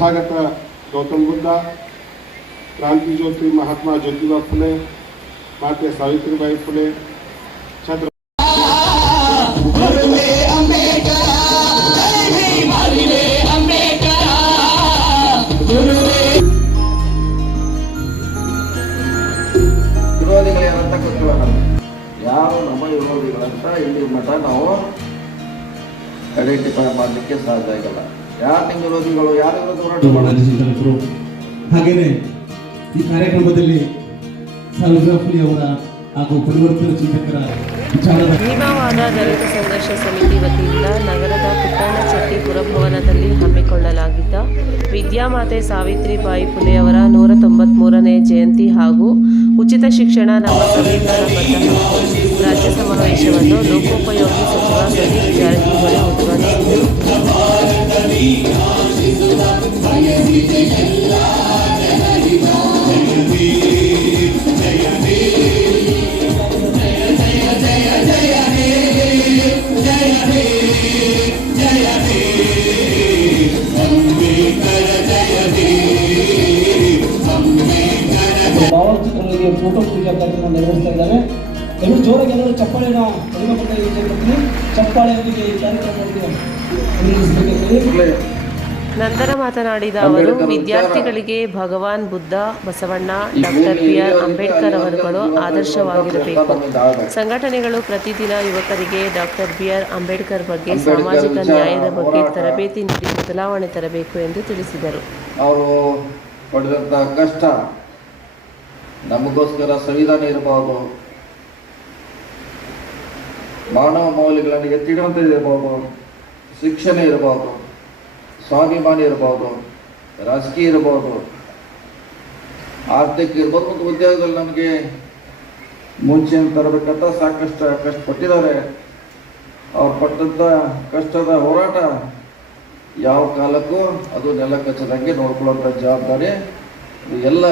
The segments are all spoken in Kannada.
ಭಾಗತ ಗೌತಮ್ ಬುದ್ಧ ಕ್ರಾಂತಿ ಜ್ಯೋತಿ ಮಹಾತ್ಮ ಜ್ಯೋತಿಬಾ ಫುಲೆ ಮಾತೆ ಸಾವಿತ್ರಿಬಾಯಿ ಫುಲೆ ಛತ್ರ ವಿರೋಧಿಗಳೇನಂತ ಗೊತ್ತಿಲ್ಲ ಯಾರು ನಮ್ಮ ವಿರೋಧಿಗಳಂತ ಇಲ್ಲಿ ಮಠ ನಾವು ಐಡೆಂಟಿಫೈ ಮಾಡಲಿಕ್ಕೆ ಸಾಧ್ಯ ಆಗಿಲ್ಲ. ಯಾರು ನಿಮ್ಮ ವಿರೋಧಿಗಳು ಯಾರ ವಿರೋಧ ಹೋರಾಟ ಮಾಡೋದು ಹಾಗೇನೆ ಈ ಕಾರ್ಯಕ್ರಮದಲ್ಲಿ ಸಾವಿರ ಅವರ ಹಾಗೂ ಪರಿವರ್ತನ ಚಿಂತಕರ ಭೀಮಾವಾದ ದಲಿತ ಸಂಘರ್ಷ ಸಮಿತಿ ವತಿಯಿಂದ ನಗರದ ಪುಟ್ಟಣ್ಣಚೆಟ್ಟಿ ಪುರಭವನದಲ್ಲಿ ಹಮ್ಮಿಕೊಳ್ಳಲಾಗಿದ್ದ ವಿದ್ಯಾಮಾತೆ ಸಾವಿತ್ರಿಬಾಯಿ ಪುಲೆಯವರ ನೂರ ತೊಂಬತ್ಮೂರನೇ ಜಯಂತಿ ಹಾಗೂ ಉಚಿತ ಶಿಕ್ಷಣ ನಮ್ಮ ಸಂವಿಧಾನಬದ್ಧ ರಾಜ್ಯ ಸಮಾವೇಶವನ್ನು ಲೋಕೋಪಯೋಗಿ ಸಚಿವ ಸತೀಶ್ ಜಾರಕಿಹೊಳಿ ಉದ್ಘಾಟಿಸಿದರು ಚಪ್ಪಾಳೆನ ಚಪ್ಪಾಳೆಯೊಂದಿಗೆ ಈ ನಂತರ ಮಾತನಾಡಿದ ಅವರು ವಿದ್ಯಾರ್ಥಿಗಳಿಗೆ Bhagwan Buddha Basavanna doctor B R Ambedkar ಅವರುಗಳು ಆದರ್ಶವಾಗಿರಬೇಕು. ಸಂಘಟನೆಗಳು ಪ್ರತಿದಿನ ಯುವಕರಿಗೆ ಡಾಕ್ಟರ್ ಬಿ ಆರ್ ಅಂಬೇಡ್ಕರ್ ಬಗ್ಗೆ ಸಾಮಾಜಿಕ ನ್ಯಾಯದ ಬಗ್ಗೆ ತರಬೇತಿ ನೀಡಿ ಬದಲಾವಣೆ ತರಬೇಕು ಎಂದು ತಿಳಿಸಿದರು. ಅವರು ಕಷ್ಟ ನಮಗೋಸ್ಕರ ಸಂವಿಧಾನ ಇರಬಹುದು ಮಾನವ ಮೌಲ್ಯಗಳನ್ನು ಎತ್ತಿಡುವಂಥದ್ದು ಇರಬಹುದು ಶಿಕ್ಷಣ ಇರಬಹುದು ಸ್ವಾಭಿಮಾನ ಇರಬಹುದು ರಾಜಕೀಯ ಇರಬಹುದು ಆರ್ಥಿಕ ಇರ್ಬೋದು ಮತ್ತು ಉದ್ಯೋಗದಲ್ಲಿ ನಮಗೆ ಮುಂಚೆ ತರಬೇಕಂತ ಸಾಕಷ್ಟು ಕಷ್ಟಪಟ್ಟಿದ್ದಾರೆ ಅವ್ರು ಪಟ್ಟಂಥ ಕಷ್ಟದ ಹೋರಾಟ ಯಾವ ಕಾಲಕ್ಕೂ ಅದು ನೆಲ ಕಚ್ಚದಂಗೆ ನೋಡ್ಕೊಳ್ಳೋಂಥ ಜವಾಬ್ದಾರಿ ಎಲ್ಲ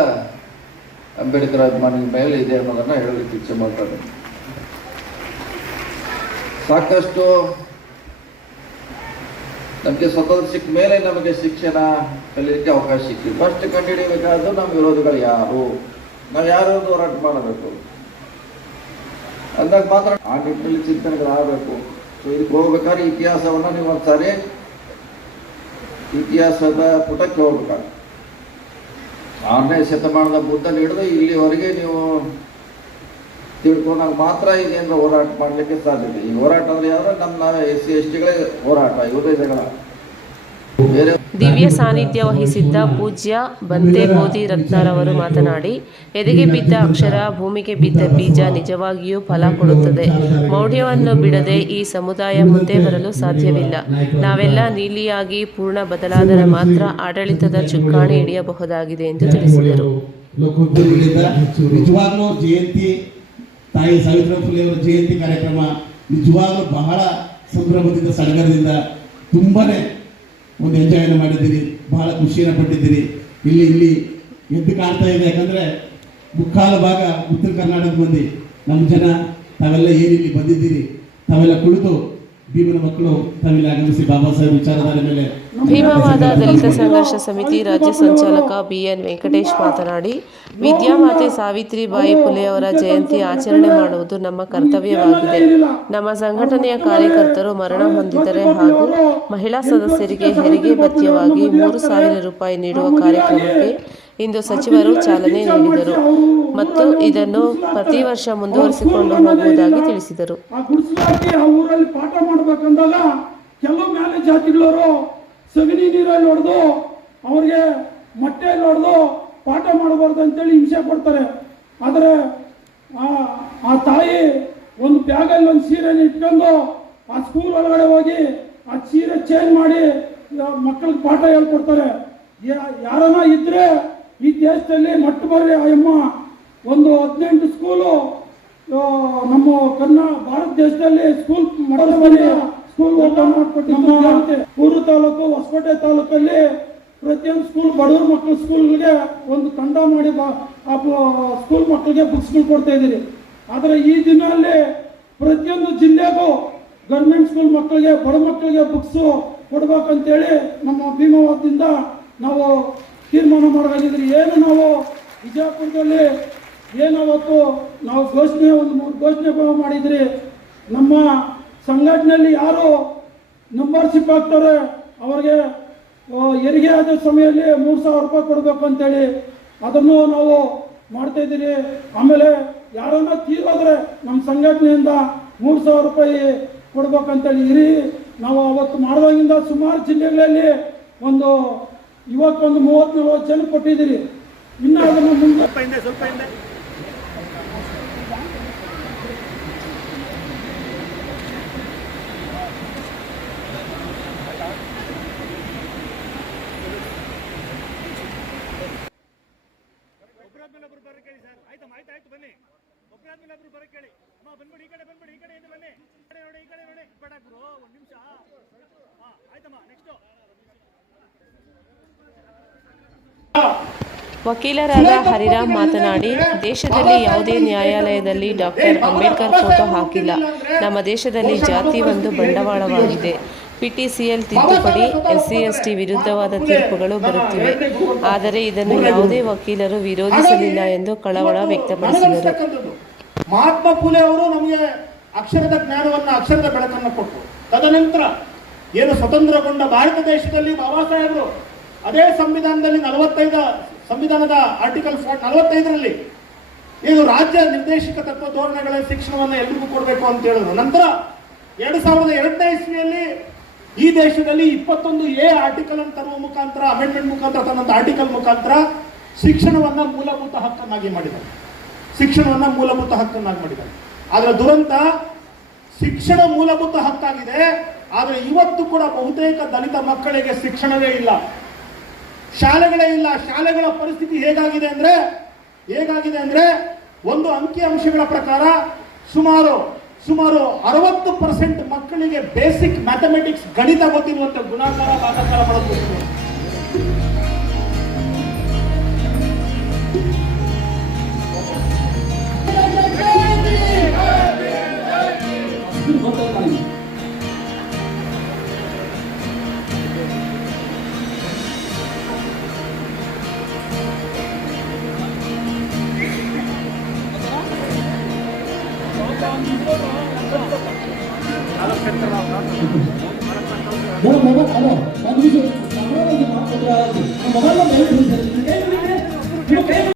ಅಂಬೇಡ್ಕರ್ ಅಭಿಮಾನಿ ಮೇಲೆ ಇದೆ ಅನ್ನೋದನ್ನು ಹೇಳಲಿಕ್ಕೆ ಇಚ್ಛೆ ಮಾಡ್ತಾರೆ ಸಾಕಷ್ಟು ನಮಗೆ ಸ್ವತಂತ್ರ ಸಿಕ್ಕ ಮೇಲೆ ನಮಗೆ ಶಿಕ್ಷಣ ಕಲಿಯಲಿಕ್ಕೆ ಅವಕಾಶ ಸಿಕ್ಕಿದೆ. ಫಸ್ಟ್ ಕಂಡುಹಿಡಿಯಬೇಕಾದ್ರು ನಮ್ಮ ವಿರೋಧಿಗಳು ಯಾರು? ನಾವು ಯಾರು ಹೋರಾಟ ಮಾಡಬೇಕು? ಅಂದಾಗ ಮಾತ್ರ ಆ ನಿಟ್ಟಿನಲ್ಲಿ ಚಿಂತನೆಗಳಾಗಬೇಕು. ಸೊ ಇದಕ್ಕೆ ಹೋಗ್ಬೇಕಾದ್ರೆ ಇತಿಹಾಸವನ್ನು ನೀವು ಒಂದ್ಸಾರಿ ಇತಿಹಾಸದ ಪುಟಕ್ಕೆ ಹೋಗ್ಬೇಕಾದ್ರೆ. ಆರನೇ ಶತಮಾನದ ಬುದ್ಧನ ಹಿಡಿದು ಇಲ್ಲಿವರೆಗೆ ನೀವು ತಿಳ್ಕೊಂಡಾಗ ಮಾತ್ರ ಇನ್ನೇನು ಹೋರಾಟ ಮಾಡಲಿಕ್ಕೆ ಸಾಧ್ಯತೆ ಈ ಹೋರಾಟ ಅಂದ್ರೆ ಯಾವ್ದು ನಮ್ಮ ನಾವೇ ಎಸ್ ಸಿ ಎಸ್ ಟಿಗಳೇ ಹೋರಾಟ ಇವರು ಜಗಳ. ಬೇರೆ ದಿವ್ಯ ಸಾನ್ನಿಧ್ಯ ವಹಿಸಿದ್ದ ಪೂಜ್ಯ ಬಂತೆ ಬೋಧಿ ರತ್ನರವರು ಮಾತನಾಡಿ ಎದೆಗೆ ಬಿದ್ದ ಅಕ್ಷರ ಭೂಮಿಗೆ ಬಿದ್ದ ಬೀಜ ನಿಜವಾಗಿಯೂ ಫಲ ಕೊಡುತ್ತದೆ. ಮೌಢ್ಯವನ್ನು ಬಿಡದೆ ಈ ಸಮುದಾಯ ಮುಂದೆ ಬರಲು ಸಾಧ್ಯವಿಲ್ಲ. ನಾವೆಲ್ಲ ನೀಲಿಯಾಗಿ ಪೂರ್ಣ ಬದಲಾದರೆ ಮಾತ್ರ ಆಡಳಿತದ ಚುಕ್ಕಾಣಿ ಹಿಡಿಯಬಹುದಾಗಿದೆ ಎಂದು ತಿಳಿಸಿದರು. ತಾಯಿ ಸಾವಿತ್ರಿ ಫುಲೆ ಜಯಂತಿ ಕಾರ್ಯಕ್ರಮ ನಿಜವಾಗ್ಲೂ ಬಹಳ ಸಂಭ್ರಮದಿಂದ, ಸಡಗರದಿಂದ ತುಂಬಾ ಒಂದು ಎಂಜಾಯನ್ನು ಮಾಡಿದ್ದೀರಿ. ಬಹಳ ಖುಷಿಯನ್ನು ಪಟ್ಟಿದ್ದೀರಿ. ಇಲ್ಲಿ ಇಲ್ಲಿ ಎದ್ದು ಕಾಣ್ತಾ ಇದೆ. ಯಾಕಂದರೆ ಮುಕ್ಕಾಲ ಭಾಗ ಉತ್ತರ ಕರ್ನಾಟಕದ ಮಂದಿ ನಮ್ಮ ಜನ, ತಾವೆಲ್ಲ ಏನಿಲ್ಲಿ ಬಂದಿದ್ದೀರಿ, ತಾವೆಲ್ಲ ಕುಳಿತು ಭೀಮನ ಮಕ್ಕಳು ತಾವಿಲ್ಲಿ ಆಗಮಿಸಿ ಬಾಬಾ ಸಾಹೇಬ್ ವಿಚಾರಧಾರೆ ಮೇಲೆ ಭೀಮಾವಾದ ದಲಿತ ಸಂಘರ್ಷ ಸಮಿತಿ ರಾಜ್ಯ ಸಂಚಾಲಕ ಬಿಎನ್ ವೆಂಕಟೇಶ್ ಮಾತನಾಡಿ ವಿದ್ಯಾಮಾತೆ ಸಾವಿತ್ರಿಬಾಯಿ ಫುಲೆ ಅವರ ಜಯಂತಿ ಆಚರಣೆ ಮಾಡುವುದು ನಮ್ಮ ಕರ್ತವ್ಯವಾಗಿದೆ. ನಮ್ಮ ಸಂಘಟನೆಯ ಕಾರ್ಯಕರ್ತರು ಮರಣ ಹೊಂದಿದರೆ ಹಾಗೂ ಮಹಿಳಾ ಸದಸ್ಯರಿಗೆ ಹೆರಿಗೆ ಭತ್ಯವಾಗಿ ಮೂರು ಸಾವಿರ ರೂಪಾಯಿ ನೀಡುವ ಕಾರ್ಯಕ್ರಮಕ್ಕೆ ಇಂದು ಸಚಿವರು ಚಾಲನೆ ನೀಡಿದರು ಮತ್ತು ಇದನ್ನು ಪ್ರತಿ ವರ್ಷ ಮುಂದುವರಿಸಿಕೊಂಡು ಹೋಗುವುದಾಗಿ ತಿಳಿಸಿದರು. ಪಾಠ ಕೆಲವು ಮೇಲೆ ಜಾತಿಗಳವರು ಸಗಣಿ ನೀರಲ್ಲಿ ಹೊಡೆದು ಅವ್ರಿಗೆ ಮೊಟ್ಟೆಯಲ್ಲಿ ಹೊಡೆದು ಪಾಠ ಮಾಡಬಾರ್ದು ಅಂತೇಳಿ ಹಿಂಸೆ ಕೊಡ್ತಾರೆ. ಆದರೆ ಆ ತಾಯಿ ಒಂದು ಬ್ಯಾಗಲ್ಲಿ ಒಂದು ಸೀರೆನ ಇಟ್ಕೊಂಡು ಆ ಸ್ಕೂಲ್ ಒಳಗಡೆ ಹೋಗಿ ಆ ಸೀರೆ ಚೇಂಜ್ ಮಾಡಿ ಮಕ್ಕಳಿಗೆ ಪಾಠ ಹೇಳ್ಕೊಡ್ತಾರೆ. ಯಾರನ್ನ ಇದ್ರೆ ಈ ದೇಶದಲ್ಲಿ ಮೊಟ್ಟ ಆ ಅಮ್ಮ ಒಂದು ಹದಿನೆಂಟು ಸ್ಕೂಲು ನಮ್ಮ ಕನ್ನಡ ಭಾರತ ದೇಶದಲ್ಲಿ ಸ್ಕೂಲ್ ಸ್ಕೂಲ್ ಓಪನ್ ಮಾಡಿಕೊಟ್ಟಿದ್ದು ಊರು ತಾಲೂಕು ಹೊಸಪೇಟೆ ತಾಲೂಕಲ್ಲಿ ಪ್ರತಿಯೊಂದು ಸ್ಕೂಲ್ ಬಡವ್ರ ಮಕ್ಕಳ ಸ್ಕೂಲ್ಗೆ ಒಂದು ತಂಡ ಮಾಡಿ ಆ ಸ್ಕೂಲ್ ಮಕ್ಕಳಿಗೆ ಬುಕ್ಸ್ಗಳು ಕೊಡ್ತಾ ಇದ್ದೀರಿ. ಆದರೆ ಈ ದಿನಲ್ಲಿ ಪ್ರತಿಯೊಂದು ಜಿಲ್ಲೆಗೂ ಗೌರ್ಮೆಂಟ್ ಸ್ಕೂಲ್ ಮಕ್ಕಳಿಗೆ ಬಡ ಮಕ್ಕಳಿಗೆ ಬುಕ್ಸು ಕೊಡ್ಬೇಕಂತೇಳಿ ನಮ್ಮ ಭೀಮವಾದದಿಂದ ನಾವು ತೀರ್ಮಾನ ಮಾಡಬೇಕಾಗಿದ್ರಿ ಏನು ನಾವು ವಿಜಯಪುರದಲ್ಲಿ ಏನಾವತ್ತು ನಾವು ಘೋಷಣೆ ಒಂದು ಮೂರು ಘೋಷಣೆ ಮಾಡಿದ್ರಿ ನಮ್ಮ ಸಂಘಟನೆಯಲ್ಲಿ ಯಾರು ನಂಬರ್ಶಿಪ್ ಆಗ್ತಾರೆ ಅವ್ರಿಗೆ ಹೆರಿಗೆ ಆದ ಸಮಯದಲ್ಲಿ ಮೂರು ಸಾವಿರ ರೂಪಾಯಿ ಕೊಡಬೇಕು ಅಂತೇಳಿ ಅದನ್ನು ನಾವು ಮಾಡ್ತಾ ಇದ್ದೀರಿ. ಆಮೇಲೆ ಯಾರನ್ನ ತೀರೋದ್ರೆ ನಮ್ಮ ಸಂಘಟನೆಯಿಂದ ಮೂರು ಸಾವಿರ ರೂಪಾಯಿ ಕೊಡ್ಬೇಕಂತೇಳಿ ಇರಿ. ನಾವು ಅವತ್ತು ಮಾಡಿದಾಗಿಂದ ಸುಮಾರು ಜಿಲ್ಲೆಗಳಲ್ಲಿ ಒಂದು ಇವತ್ತೊಂದು ಮೂವತ್ತು ನಲ್ವತ್ತು ಜನ ಕೊಟ್ಟಿದ್ದೀರಿ. ಇನ್ನೂ ಅದನ್ನು ಮುಂದೆ ಸ್ವಲ್ಪ ಹಿಂದೆ ಬನ್ನಿ. ಹೇಳಿ ಅಮ್ಮ, ಬಂದ್ಬಿಡಿ, ಈ ಕಡೆ ಬನ್ನಿ. ಈ ಕಡೆ ನೋಡಿ ಬೇಡ ಗುರು, ಒಂದು ನಿಮಿಷ. ಆಯ್ತಮ್ಮ ನೆಕ್ಸ್ಟು ವಕೀಲರಾದ ಹರಿರಾಮ್ ಮಾತನಾಡಿ, ದೇಶದಲ್ಲಿ ಯಾವುದೇ ನ್ಯಾಯಾಲಯದಲ್ಲಿ ಡಾಕ್ಟರ್ ಅಂಬೇಡ್ಕರ್ ಫೋಟೋ ಹಾಕಿಲ್ಲ. ನಮ್ಮ ದೇಶದಲ್ಲಿ ಜಾತಿ ಒಂದು ಬಂಡವಾಳವಾಗಿದೆ. ಪಿಟಿಸಿಎಲ್ ತಿದ್ದುಪಡಿ ಎಸ್ಸಿ ಎಸ್ಟಿ ವಿರುದ್ಧವಾದ ತೀರ್ಪುಗಳು ಬರುತ್ತಿವೆ. ಆದರೆ ಇದನ್ನು ಯಾವುದೇ ವಕೀಲರು ವಿರೋಧಿಸಲಿಲ್ಲ ಎಂದು ಕಳವಳ ವ್ಯಕ್ತಪಡಿಸಿದರು. ಮಹಾತ್ಮ ಫುಲೆ ಅವರು ನಮಗೆ ಅಕ್ಷರದ ಜ್ಞಾನವನ್ನ, ಅಕ್ಷರದ ಬೆಳಕನ್ನು ಕೊಟ್ಟರು. ತದನಂತರ ಏನು ಸ್ವತಂತ್ರಗೊಂಡ ಭಾರತ ದೇಶದಲ್ಲಿ ಬಾಬಾ ಸಾಹೇಬರು ಅದೇ ಸಂವಿಧಾನದಲ್ಲಿ ನಲವತ್ತೈದ ಸಂವಿಧಾನದ ಆರ್ಟಿಕಲ್ ನಲವತ್ತೈದರಲ್ಲಿ ಏನು ರಾಜ್ಯ ನಿರ್ದೇಶಕ ತತ್ವ ಧೋರಣೆಗಳ ಶಿಕ್ಷಣವನ್ನು ಎಲ್ರಿಗೂ ಕೊಡಬೇಕು ಅಂತ ಹೇಳಿದ್ರು. ನಂತರ ಎರಡು ಸಾವಿರದ ಎರಡನೇ ಇಸ್ವಿಯಲ್ಲಿ ಈ ದೇಶದಲ್ಲಿ ಇಪ್ಪತ್ತೊಂದು ಎ ಆರ್ಟಿಕಲ್ ಅನ್ನು ತರುವ ಮುಖಾಂತರ ಅಮೆಂಡ್ಮೆಂಟ್ ಮುಖಾಂತರ ತನ್ನಂತ ಆರ್ಟಿಕಲ್ ಮುಖಾಂತರ ಶಿಕ್ಷಣವನ್ನ ಮೂಲಭೂತ ಹಕ್ಕನ್ನಾಗಿ ಮಾಡಿದ್ದಾರೆ. ಶಿಕ್ಷಣವನ್ನ ಮೂಲಭೂತ ಹಕ್ಕನ್ನಾಗಿ ಮಾಡಿದ್ದಾರೆ. ಆದರೆ ದುರಂತ ಶಿಕ್ಷಣ ಮೂಲಭೂತ ಹಕ್ಕಾಗಿದೆ, ಆದರೆ ಇವತ್ತು ಕೂಡ ಬಹುತೇಕ ದಲಿತ ಮಕ್ಕಳಿಗೆ ಶಿಕ್ಷಣವೇ ಇಲ್ಲ. ಶಾಲೆಗಳೇ ಇಲ್ಲ, ಶಾಲೆಗಳ ಪರಿಸ್ಥಿತಿ ಹೇಗಾಗಿದೆ ಅಂದ್ರೆ ಹೇಗಾಗಿದೆ ಅಂದ್ರೆ ಒಂದು ಅಂಕಿ ಅಂಶಗಳ ಪ್ರಕಾರ ಸುಮಾರು ಸುಮಾರು ಅರವತ್ತು ಪರ್ಸೆಂಟ್ ಮಕ್ಕಳಿಗೆ ಬೇಸಿಕ್ ಮ್ಯಾಥಮೆಟಿಕ್ಸ್ ಗಣಿತ ಗೊತ್ತಿರುವಂತ ಗುಣಾಕಾರ ಭಾಗಾಕಾರ ಮಾಡೋದು Come on.